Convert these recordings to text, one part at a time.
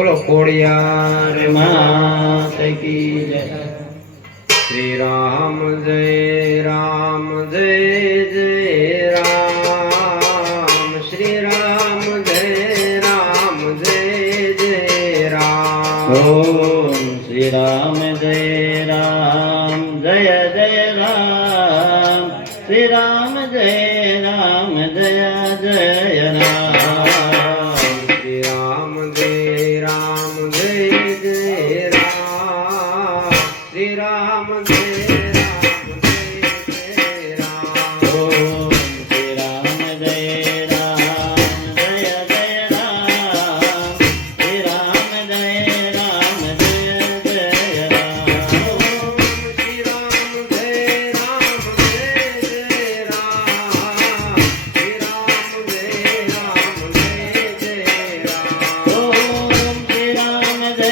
બોલો ખોડિયાર માત કી જય। શ્રી રામ જય રામ જય જય રામ, શ્રી રામ જય જય રામ। ઓમ શ્રી રામ જય રામ જય જય રામ, શ્રી રામ જય જય રામ। શ્રી રામ જય જય રામ, શ્રી રામ જય જય રામ। ઓમ શ્રી રામ જય રામ જય જય રામ, શ્રી રામ જય જય રામ। શ્રી રામ જય રામ જય જય રામ, શ્રી રામ જય જય રામ। ઓમ શ્રી રામ જય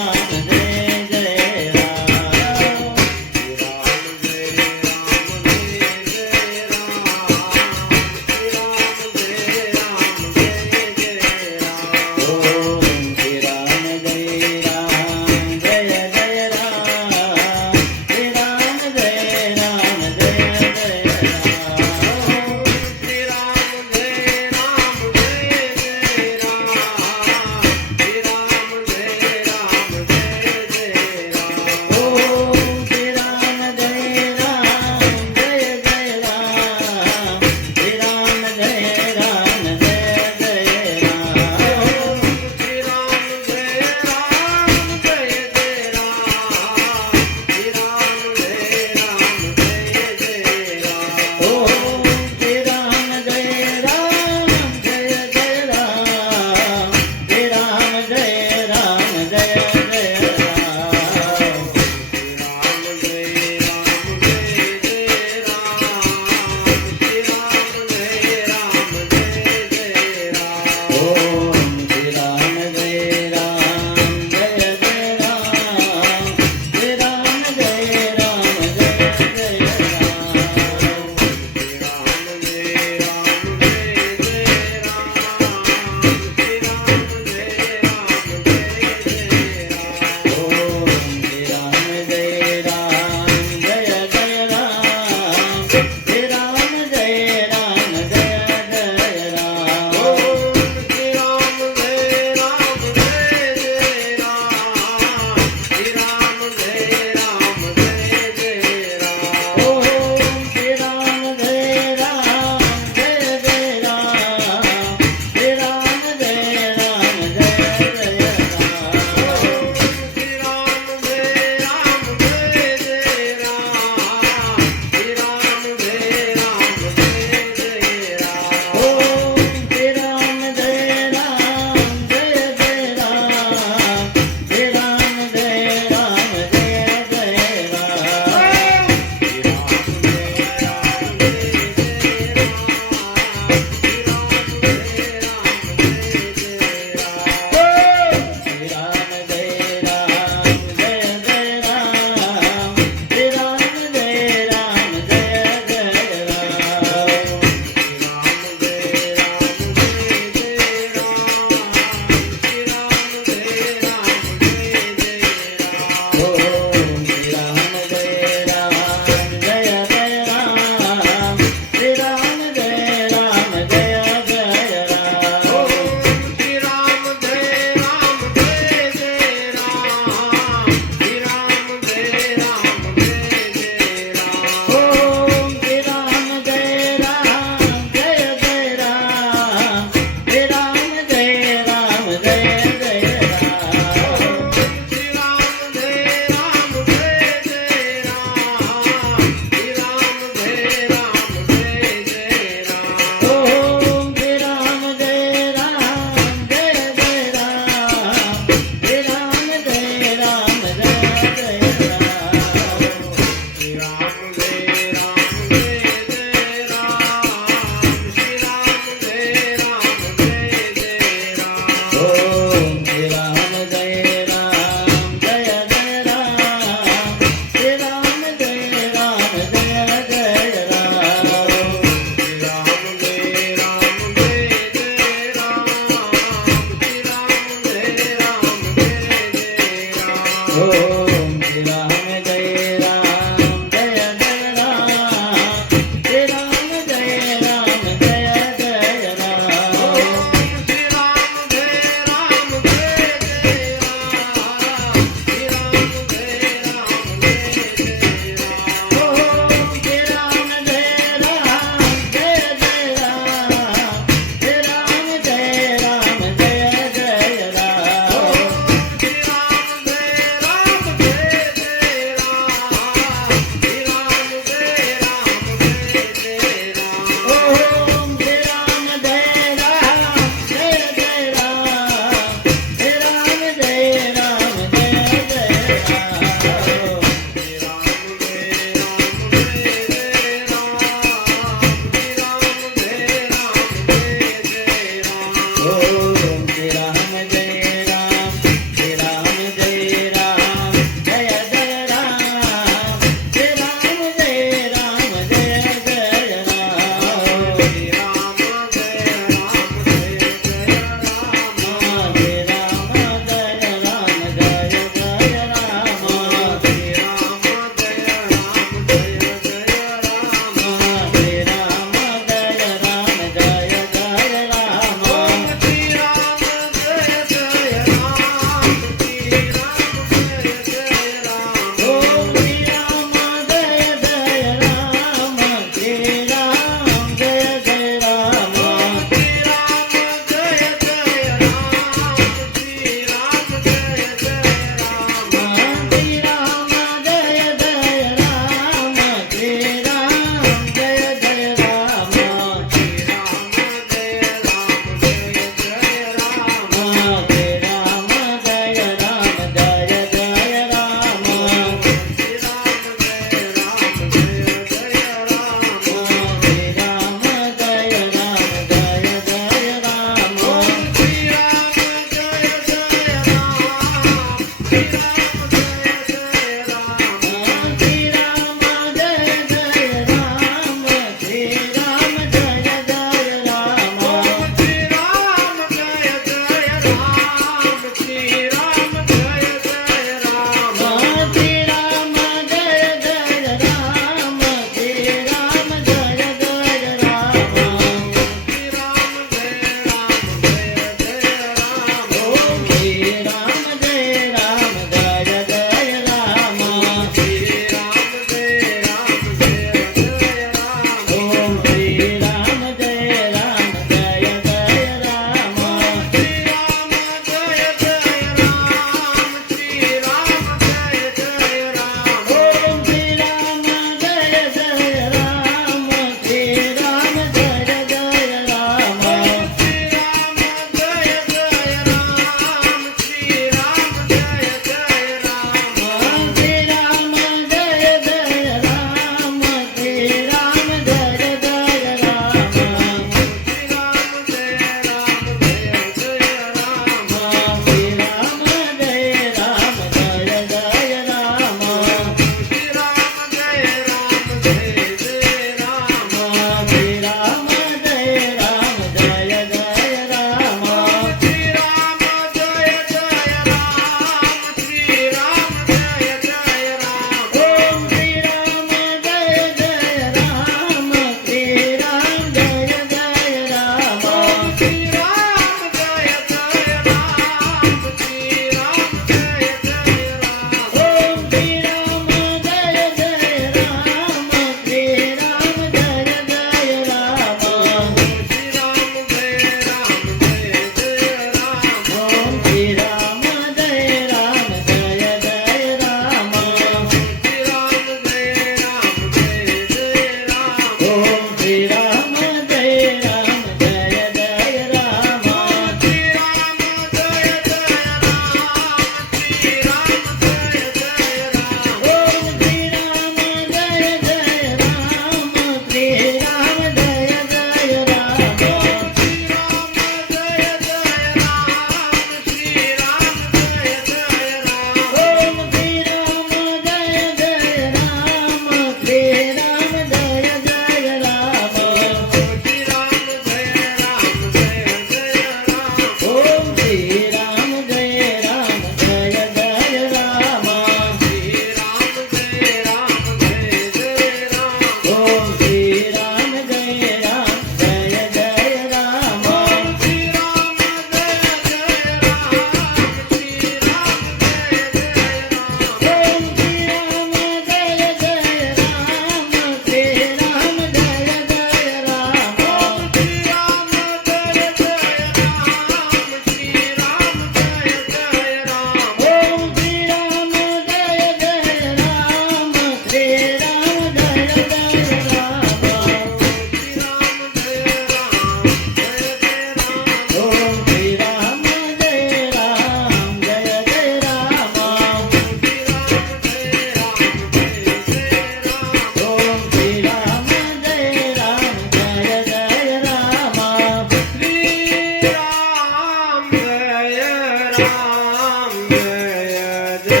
રામ જય જય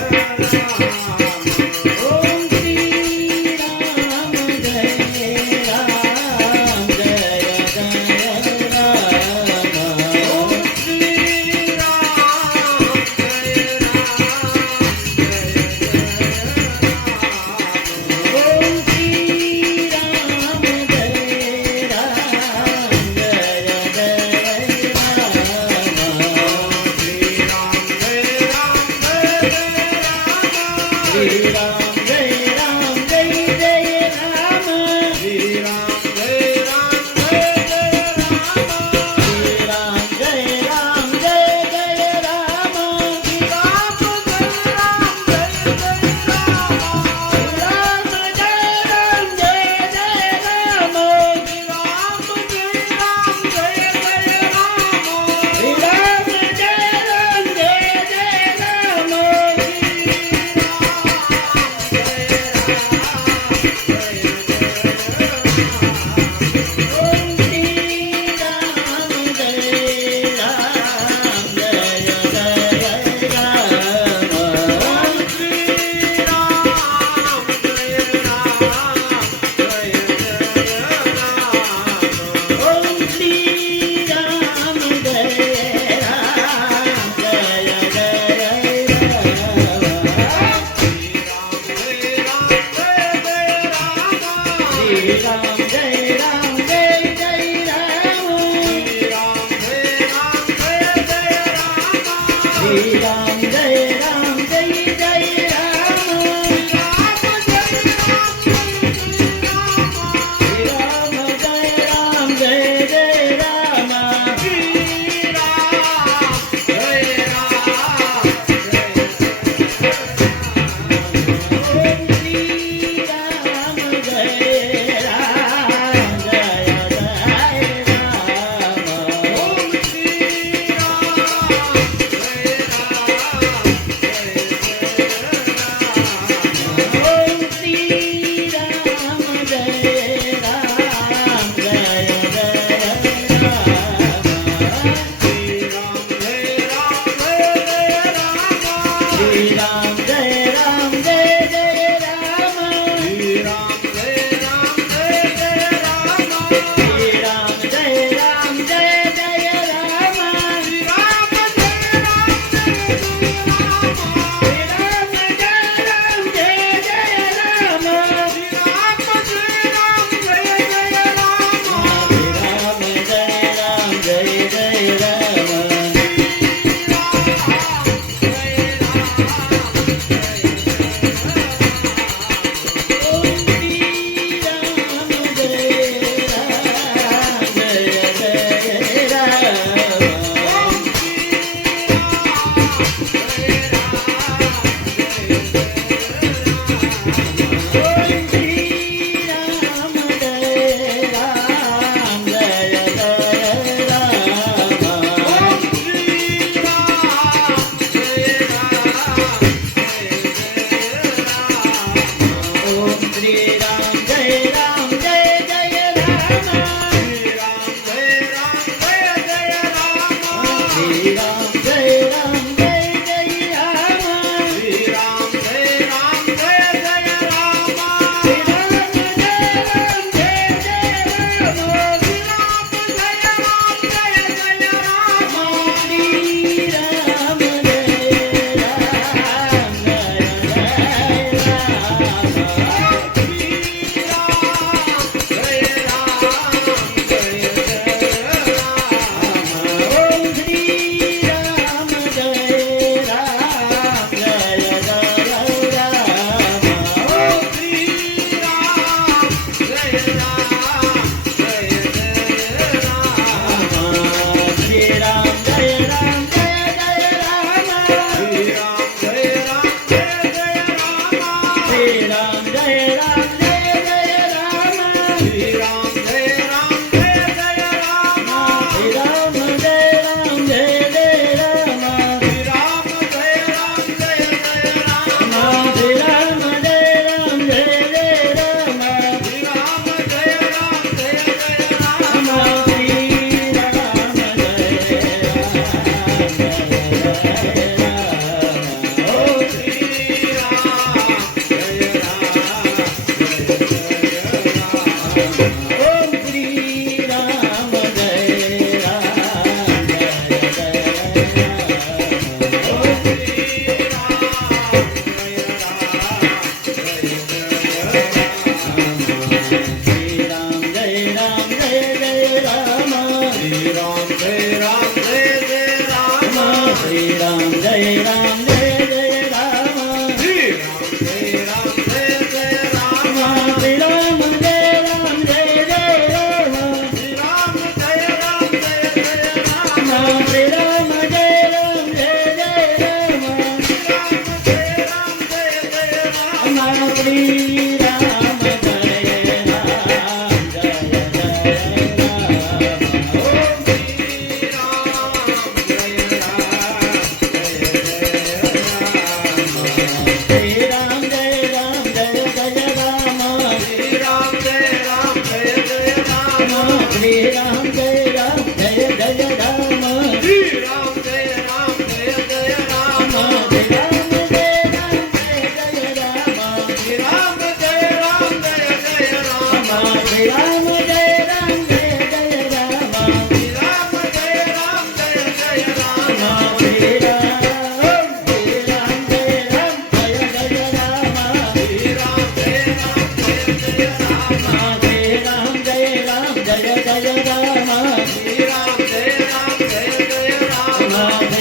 રામ ઓમ શ્રી રામ જય રામ જય જય રામ ઓમ શ્રી રામ જય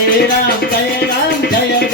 શ્રી રામ જય રામ જય જય રામ શ્રી રામ જય રામ જય જય રામ શ્રી રામ જય રામ જય જય રામ શ્રી રામ જય રામ જય જય રામ શ્રી રામ ઓમ શ્રી રામ જય રામ જય જય રામ શ્રી રામ જય રામ જય જય રામ શ્રી રામ જય જય રામ શ્રી રામ જય જય રામ શ્રી રામ જય જય રામ શ્રી રામ જય જય રામ ઓમ શ્રી રામ જય જય રામ શ્રી રામ જય જય રામ શ્રી રામ જય જય રામ શ્રી રામ જય જય રામ રામ શ્રી રામ જય રામ જય રામ શ્રી રામ જય રામ જય જય રામ શ્રી રામ જય રામ જય જય રામ શ્રી રામ જય રામ જય જય રામ શ્રી રામ જય જય રામ શ્રી રામ જય જય રામ શ્રી રામ જય જય રામ શ્રી રામ જય જય રામ રામ શ્રી રામ જય રામ જય જય રામ શ્રી રામ જય રામ જય જય રામ ઓમ શ્રી રામ જય રામ જય જય રામ શ્રી રામ જય રામ જય જય રામ રામ શ્રી રામ જય રામ જય જય રામ શ્રી રામ જય રામ જય જય રામ શ્રી રામ જય રામ જય જય રામ શ્રી રામ જય રામ જય જય રામ ઓમ શ્રી રામ જય રામ જય જય રામ શ્રી રામ જય રામ જય જય રામ શ્રી રામ જય રામ જય જય રામ શ્રી રામ જય રામ જય જય રામ રામ શ્રી રામ જય રામ જય જય રામ શ્રી રામ જય રામ જય જય રામ ઓમ શ્રી રામ જય રામ જય જય રામ શ્રી રામ જય રામ જય જય રામ રામ શ્રી રામ જય રામ જય જય રામ શ્રી રામ જય રામ જય જય રામ રામ શ્રી રામ જય જય રામ શ્રી રામ જય જય રામ શ્રી રામ જય જય રામ બોલો શ્રી રામ જય જય રામ રામ શ્રી રામ જય જય રામ શ્રી રામ જય જય રામ શ્રી રામ જય જય રામ બોલો શ્રી રામ જય જય રામ રામ શ્રી રામ જય રામ જય જય રામ શ્રી રામ જય રામ જય જય રામ શ્રી રામ જય રામ જય જય રામ શ્રી રામ જય રામ જય જય રામ શ્રી રામ જય જય રામ શ્રી રામ જય જય રામ શ્રી રામ જય જય રામ શ્રી રામ જય જય રામ શ્રી રામ જય જય રામ શ્રી રામ જય જય રામ બોલો શ્રી રામ જય જય રામ રામ શ્રી રામ જય જય રામ શ્રી રામ જય જય રામ શ્રી રામ જય જય રામ બોલો શ્રી રામ જય જય રામ રામ શ્રી રામ જય રામ જય જય રામ શ્રી રામ જય રામ જય જય રામ શ્રી રામ જય રામ જય જય રામ શ્રી રામ જય રામ જય જય રામ શ્રી રામ જય જય રામ શ્રી રામ જય જય રામ શ્રી રામ જય જય રામ શ્રી રામ જય જય રામ શ્રી રામ જય જય રામ શ્રી રામ જય જય રામ બોલો શ્રી રામ જય જય રામ રામ શ્રી રામ જય રામ જય જય રામ રામ શ્રી રામ જય રામ જય જય રામ શ્રી રામ જય રામ જય જય રામ રામ શ્રી રામ જય રામ જય જય રામ શ્રી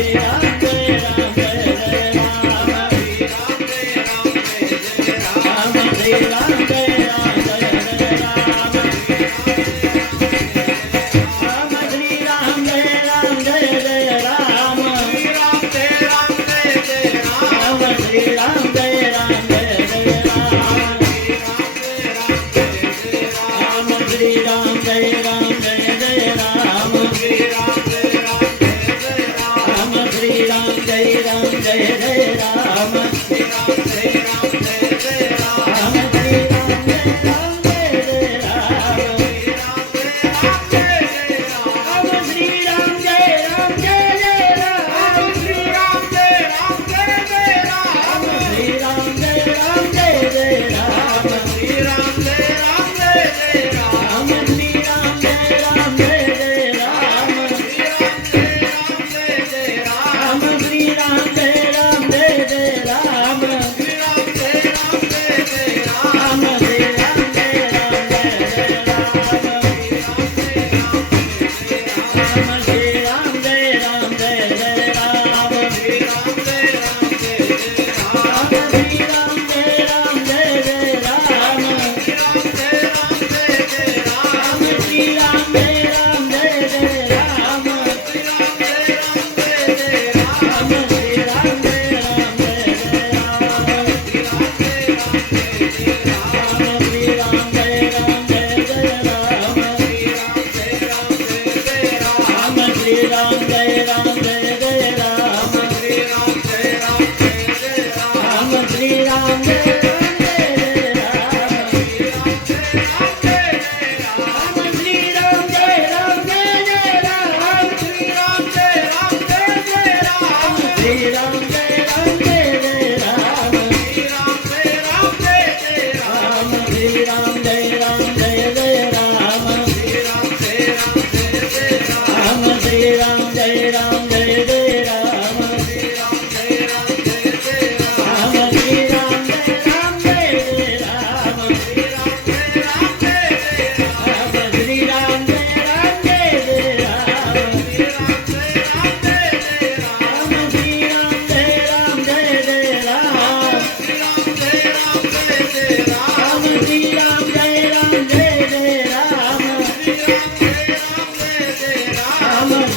રામ જય રામ જય જય રામ શ્રી રામ જય રામ જય જય રામ શ્રી રામ જય રામ જય જય રામ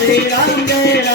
શ્રી રામ જય રામ